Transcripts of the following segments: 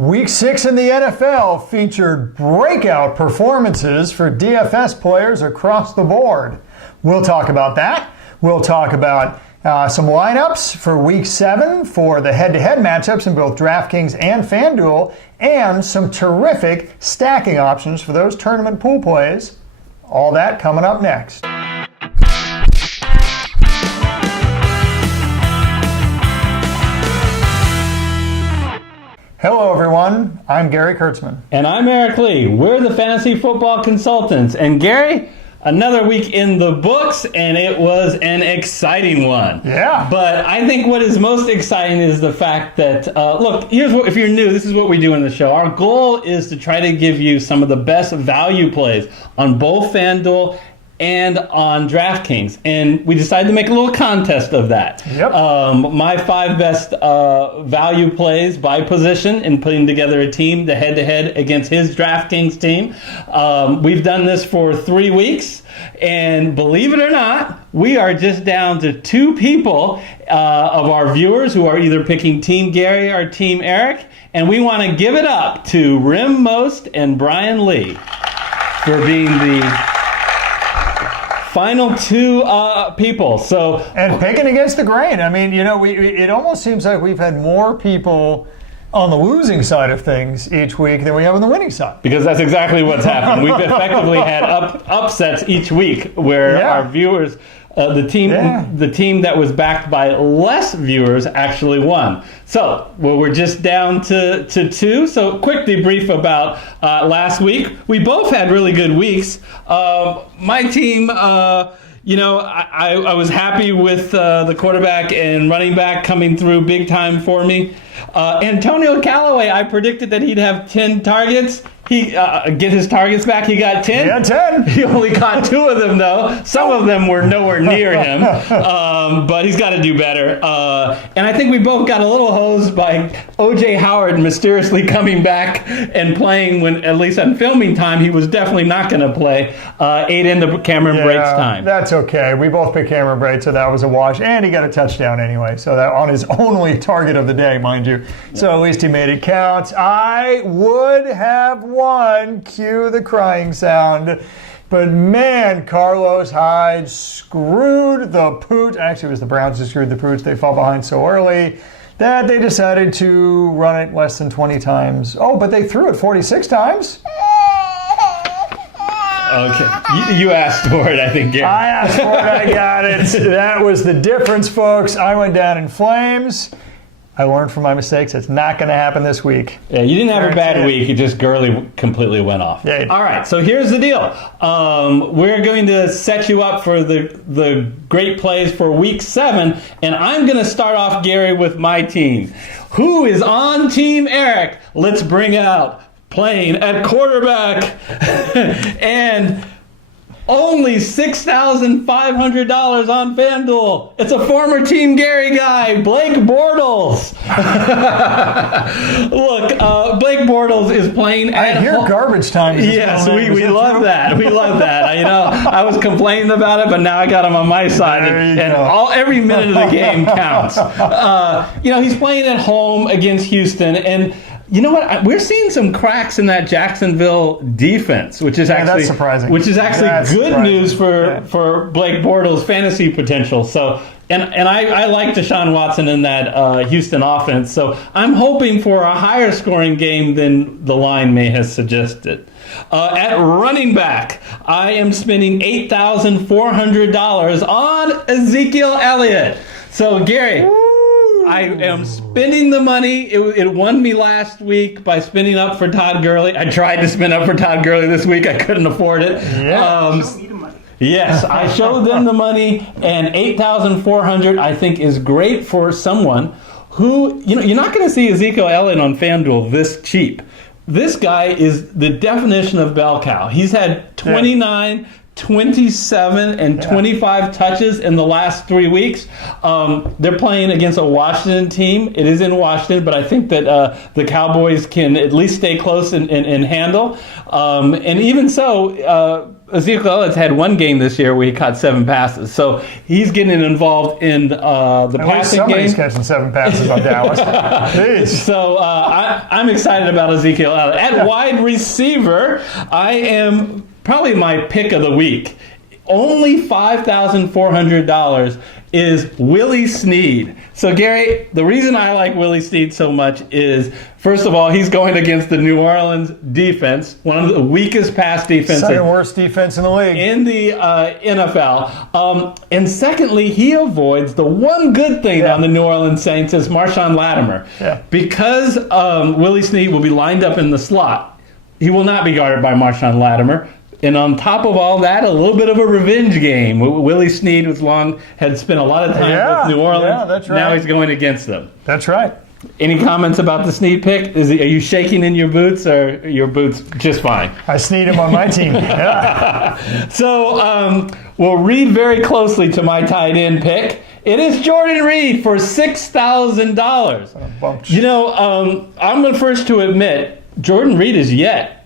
Week 6 in the NFL featured breakout performances for DFS players across the board. We'll talk about that. We'll talk about some lineups for Week 7 for the head-to-head matchups in both DraftKings and FanDuel, and some terrific stacking options for those tournament pool plays. All that coming up next. Hello, everyone. I'm Gary Kurtzman. And I'm Eric Lee. We're the Fantasy Football Consultants. And Gary, another week in the books, and it was an exciting one. Yeah. But I think what is most exciting is the fact that, look, here's what, if you're new, this is what we do in the show. Our goal is to try to give you some of the best value plays on both FanDuel and on DraftKings. And we decided to make a little contest of that. Yep. My 5 best value plays by position in putting together a team, the head-to-head against his DraftKings team. We've done this for 3 weeks, and believe it or not, we are just down to 2 people of our viewers who are either picking Team Gary or Team Eric, and we want to give it up to Rim Most and Brian Lee for being the final 2 people. And picking against the grain. I mean, you know, it almost seems like we've had more people on the losing side of things each week than we have on the winning side. Because that's exactly what's happened. We've effectively had upsets each week where our viewers, the team that was backed by less viewers actually won. So, we're just down to 2. So, quick debrief about last week. We both had really good weeks. My team, I was happy with the quarterback and running back coming through big time for me. Antonio Callaway, I predicted that he'd have 10 targets. He get his targets back. He got 10. Yeah, 10. He only got 2 of them, though. Some of them were nowhere near him. But he's got to do better. And I think we both got a little hosed by O.J. Howard mysteriously coming back and playing when, at least on filming time, he was definitely not going to play. 8 into Cameron Brate's time. That's okay. We both picked Cameron Brate, so that was a wash. And he got a touchdown anyway. So that on his only target of the day, mind you. So at least he made it count. I would have won. Cue the crying sound. But man, Carlos Hyde screwed the pooch. Actually, it was the Browns who screwed the pooch. They fall behind so early that they decided to run it less than 20 times. Oh, but they threw it 46 times? Okay. You asked for it, I think, Gary. I asked for it. I got it. That was the difference, folks. I went down in flames. I learned from my mistakes. It's not going to happen this week. Yeah, you didn't have a bad week. You just Gurley completely went off. Yeah. All right, so here's the deal. We're going to set you up for the great plays for Week 7, and I'm going to start off, Gary, with my team. Who is on Team Eric? Let's bring it out. Playing at quarterback. And only $6,500 on FanDuel. It's a former Team Gary guy, Blake Bortles. Look, Blake Bortles is playing at I hear garbage time. Yes, we love that. We love that. I was complaining about it, but now I got him on my side, and every minute of the game counts. He's playing at home against Houston, and you know what? We're seeing some cracks in that Jacksonville defense, which is actually that's surprising. Which is actually good news for Blake Bortles' fantasy potential. So, and I like Deshaun Watson in that Houston offense. So I'm hoping for a higher scoring game than the line may have suggested. At running back, I am spending $8,400 on Ezekiel Elliott. So, Gary, I am spending the money. It won me last week by spending up for Todd Gurley. I tried to spend up for Todd Gurley this week. I couldn't afford it. Yeah. Yes, I showed them the money, and $8,400 I think is great for someone who, you're not going to see Ezekiel Elliott on FanDuel this cheap. This guy is the definition of bell cow. He's had 29 27 and 25 touches in the last 3 weeks. They're playing against a Washington team. It is in Washington, but I think that the Cowboys can at least stay close and handle. And even so, Ezekiel Elliott's had one game this year where he caught 7 passes. So he's getting involved in the passing game. Somebody's catching 7 passes on Dallas. Jeez. So I'm excited about Ezekiel Elliott. At wide receiver, I am probably my pick of the week. Only $5,400 is Willie Snead. So, Gary, the reason I like Willie Snead so much is, first of all, he's going against the New Orleans defense, one of the weakest pass defenses. Second worst defense in the league. In the NFL. And secondly, he avoids the one good thing on the New Orleans Saints is Marshawn Lattimore. Yeah. Because Willie Snead will be lined up in the slot, he will not be guarded by Marshawn Lattimore. And on top of all that, a little bit of a revenge game. Willie Snead had spent a lot of time with New Orleans. Yeah, that's right. Now he's going against them. That's right. Any comments about the Snead pick? Are you shaking in your boots, or are your boots just fine? I Snead him on my team. Yeah. So we'll read very closely to my tight end pick. It is Jordan Reed for $6,000. You know, I'm the first to admit Jordan Reed is yet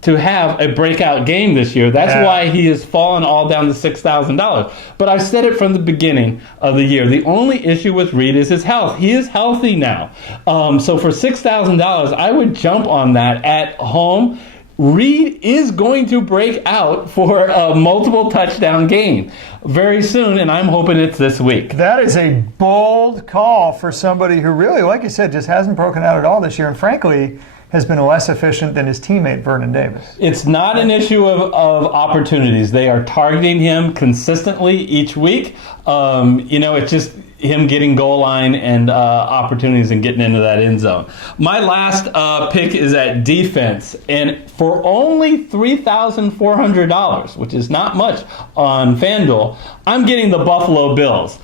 to have a breakout game this year. That's why he has fallen all down to $6,000. But I've said it from the beginning of the year. The only issue with Reed is his health. He is healthy now. So for $6,000, I would jump on that at home. Reed is going to break out for a multiple touchdown game very soon, and I'm hoping it's this week. That is a bold call for somebody who really, like you said, just hasn't broken out at all this year. And frankly, has been less efficient than his teammate Vernon Davis. It's not an issue of opportunities. They are targeting him consistently each week. It's just him getting goal line and opportunities and getting into that end zone. My last pick is at defense, and for only $3,400, which is not much on FanDuel, I'm getting the Buffalo Bills.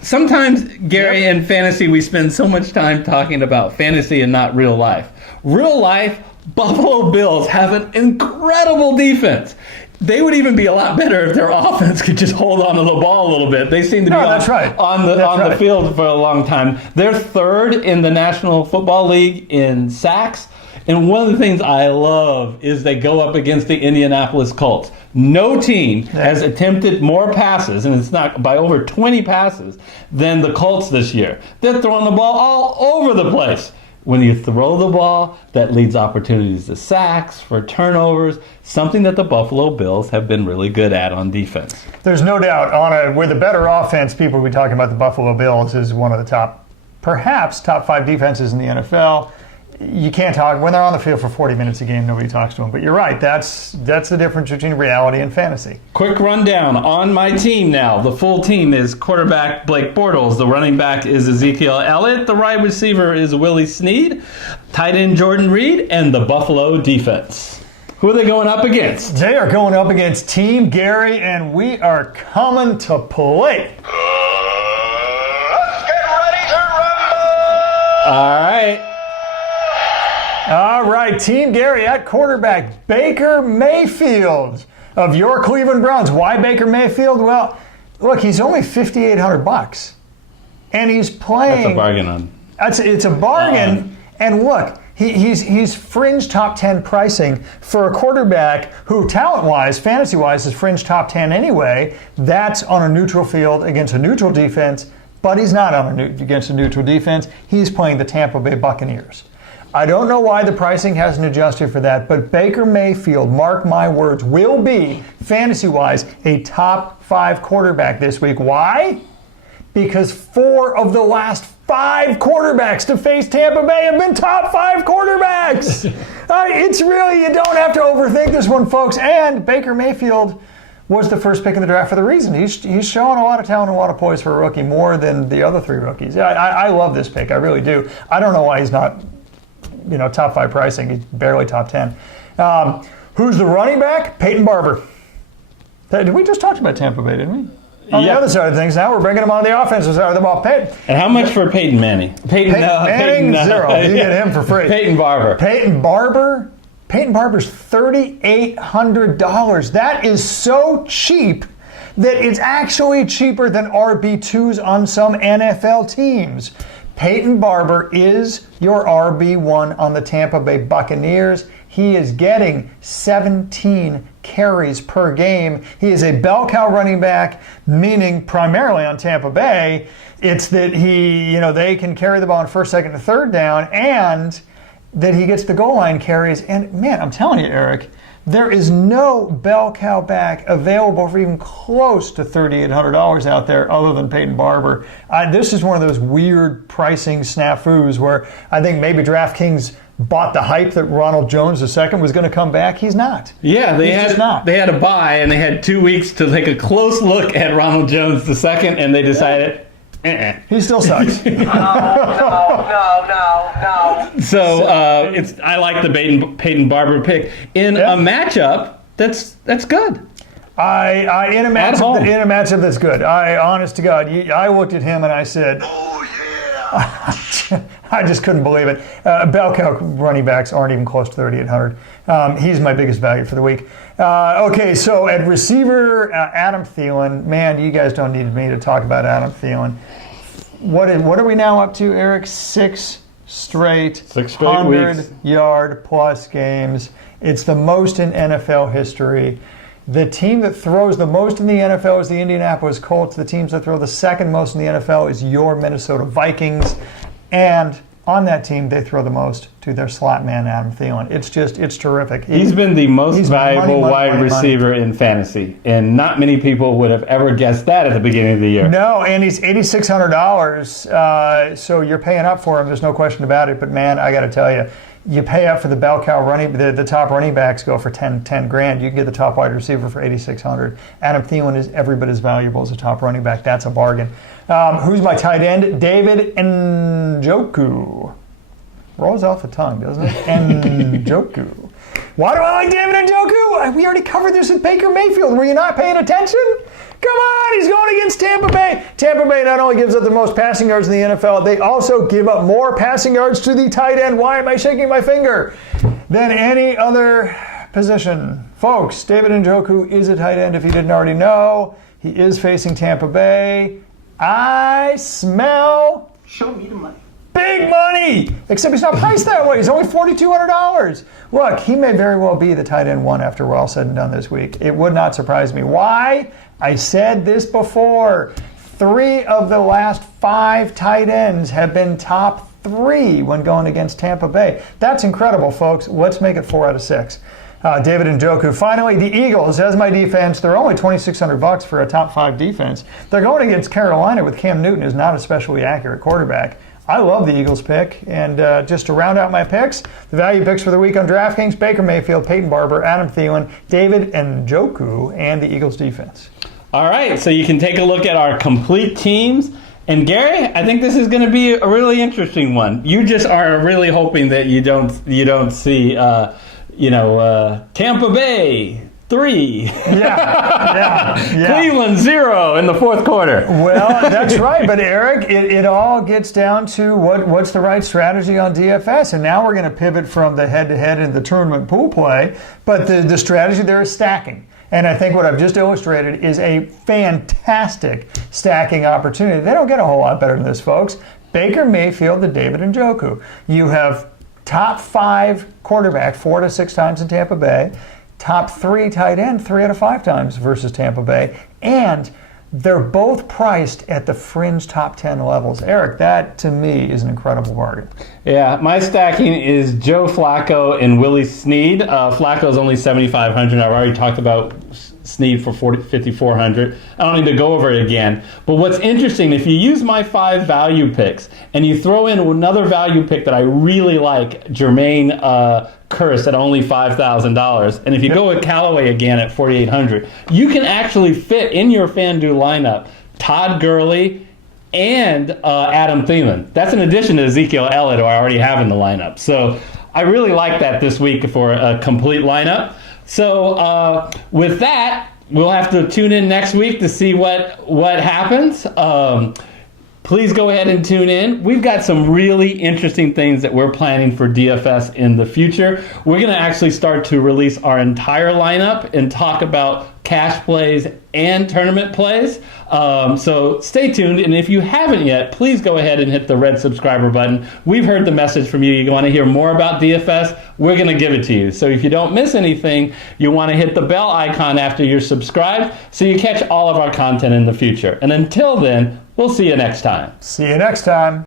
Sometimes, Gary, in fantasy, we spend so much time talking about fantasy and not real life. Real life, Buffalo Bills have an incredible defense. They would even be a lot better if their offense could just hold on to the ball a little bit. They seem to be on the field for a long time. They're third in the National Football League in sacks. And one of the things I love is they go up against the Indianapolis Colts. No team has attempted more passes, and it's not by over 20 passes, than the Colts this year. They're throwing the ball all over the place. When you throw the ball, that leads opportunities to sacks, for turnovers, something that the Buffalo Bills have been really good at on defense. There's no doubt. With a better offense, people will be talking about the Buffalo Bills as one of the perhaps top 5 defenses in the NFL. You can't talk when they're on the field for 40 minutes a game. Nobody talks to them. But you're right. That's the difference between reality and fantasy. Quick rundown on my team now. The full team is quarterback Blake Bortles. The running back is Ezekiel Elliott. The wide receiver is Willie Snead. Tight end Jordan Reed, and the Buffalo defense. Who are they going up against? They are going up against Team Gary, and we are coming to play. Let's get ready to rumble! All right. All right, Team Gary at quarterback, Baker Mayfield of your Cleveland Browns. Why Baker Mayfield? Well, look, he's only $5,800, and he's playing. That's a bargain. It's a bargain, and look, he's fringe top 10 pricing for a quarterback who, talent-wise, fantasy-wise, is fringe top 10 anyway. That's on a neutral field against a neutral defense, but he's not against a neutral defense. He's playing the Tampa Bay Buccaneers. I don't know why the pricing hasn't adjusted for that, but Baker Mayfield, mark my words, will be, fantasy-wise, a top 5 quarterback this week. Why? Because 4 of the last 5 quarterbacks to face Tampa Bay have been top 5 quarterbacks. It's really, you don't have to overthink this one, folks. And Baker Mayfield was the first pick in the draft for the reason. He's showing a lot of talent and a lot of poise for a rookie, more than the other 3 rookies. I love this pick. I really do. I don't know why he's not top 5 pricing. He's barely top 10. Who's the running back? Peyton Barber. Did we just talk about Tampa Bay, didn't we? On the other side of things, now we're bringing him on the offensive side of the ball. And how much for Peyton Manning? Peyton Manning, $0. You get him for free. Peyton Barber. Peyton Barber, Peyton Barber's $3,800. That is so cheap that it's actually cheaper than RB2s on some NFL teams. Peyton Barber is your RB1 on the Tampa Bay Buccaneers. He is getting 17 carries per game. He is a bell cow running back, meaning primarily on Tampa Bay, it's that they can carry the ball on first, second, and third down, and that he gets the goal line carries. And man, I'm telling you, Eric, there is no bell cow back available for even close to $3,800 out there other than Peyton Barber. This is one of those weird pricing snafus where I think maybe DraftKings bought the hype that Ronald Jones II was going to come back. He's not. Yeah, they had a bye, and they had 2 weeks to take a close look at Ronald Jones II, and they decided, he still sucks. No. So I like the Peyton Barber pick in a matchup that's good. In a matchup that's good. Honest to God, I looked at him and I said, "Oh yeah!" I just couldn't believe it. Bell cow running backs aren't even close to 3,800. He's my biggest value for the week. Okay, so at receiver, Adam Thielen. Man, you guys don't need me to talk about Adam Thielen. What are we now up to, Eric? Six straight weeks. 100-yard plus games. It's the most in NFL history. The team that throws the most in the NFL is the Indianapolis Colts. The teams that throw the second most in the NFL is your Minnesota Vikings. And on that team, they throw the most to their slot man, Adam Thielen. It's terrific. He's been the most valuable wide receiver in fantasy, and not many people would have ever guessed that at the beginning of the year. No, and he's $8,600, so you're paying up for him. There's no question about it. But man, I got to tell you, you pay up for the bell cow the top running backs go for 10 grand. You can get the top wide receiver for $8,600. Adam Thielen is every bit as valuable as a top running back. That's a bargain. Who's my tight end? David Njoku. Rolls off the tongue, doesn't it? Njoku. Why do I like David Njoku? We already covered this with Baker Mayfield. Were you not paying attention? Come on, he's going against Tampa Bay. Tampa Bay not only gives up the most passing yards in the NFL, they also give up more passing yards to the tight end. Why am I shaking my finger? Than any other position. Folks, David Njoku is a tight end if you didn't already know. He is facing Tampa Bay. I smell... Show me the money. Big money! Except he's not priced that way. He's only $4,200. Look, he may very well be the tight end one after we're all said and done this week. It would not surprise me. Why? I said this before. 3 of the last 5 tight ends have been top 3 when going against Tampa Bay. That's incredible, folks. Let's make it 4 out of 6. David Njoku. Finally, the Eagles, as my defense, they're only $2,600 for a top 5 defense. They're going against Carolina with Cam Newton, who's not a especially accurate quarterback. I love the Eagles pick. And just to round out my picks, the value picks for the week on DraftKings, Baker Mayfield, Peyton Barber, Adam Thielen, David Njoku, and the Eagles defense. All right, so you can take a look at our complete teams. And Gary, I think this is going to be a really interesting one. You just are really hoping that you don't see Tampa Bay 3. Yeah. Cleveland 0 in the fourth quarter. Well, that's right. But Eric, it all gets down to what's the right strategy on DFS. And now we're going to pivot from the head-to-head and the tournament pool play. But the strategy there is stacking. And I think what I've just illustrated is a fantastic stacking opportunity. They don't get a whole lot better than this, folks. Baker Mayfield to David Njoku. You have top 5 quarterback 4 to 6 times in Tampa Bay. Top 3 tight end 3 out of 5 times versus Tampa Bay. And they're both priced at the fringe top 10 levels. Eric, that to me is an incredible bargain. Yeah, my stacking is Joe Flacco and Willie Snead. Flacco's only $7,500. I've already talked about Snead for $5,400. I don't need to go over it again. But what's interesting, if you use my 5 value picks and you throw in another value pick that I really like, Jermaine Curse at only $5,000, and if you go with Callaway again at $4,800, you can actually fit in your FanDuel lineup Todd Gurley and Adam Thielen. That's in addition to Ezekiel Elliott, who I already have in the lineup. So I really like that this week for a complete lineup. So with that, we'll have to tune in next week to see what happens. please go ahead and tune in. We've got some really interesting things that we're planning for DFS in the future. We're going to actually start to release our entire lineup and talk about cash plays and tournament plays. So stay tuned. And if you haven't yet, please go ahead and hit the red subscriber button. We've heard the message from you. You want to hear more about DFS? We're going to give it to you. So if you don't miss anything, you want to hit the bell icon after you're subscribed so you catch all of our content in the future. And until then, we'll see you next time. See you next time.